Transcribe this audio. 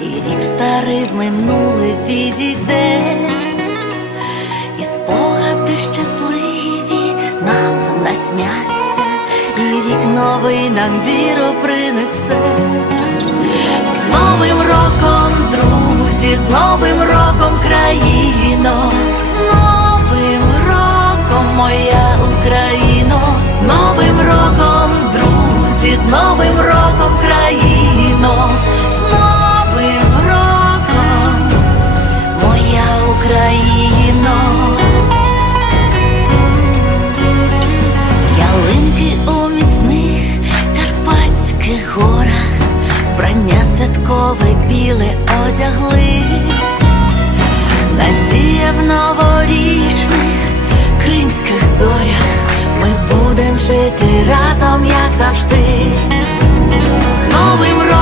рік старий в минуле відійде, і спогади щасливі нам насняться, і рік новий нам віру принесе. З Новим роком, друзі, з Новим роком, країно, біле одягли, надія в новорічних кримських зорях ми будем жити разом, як завжди, з новим роком.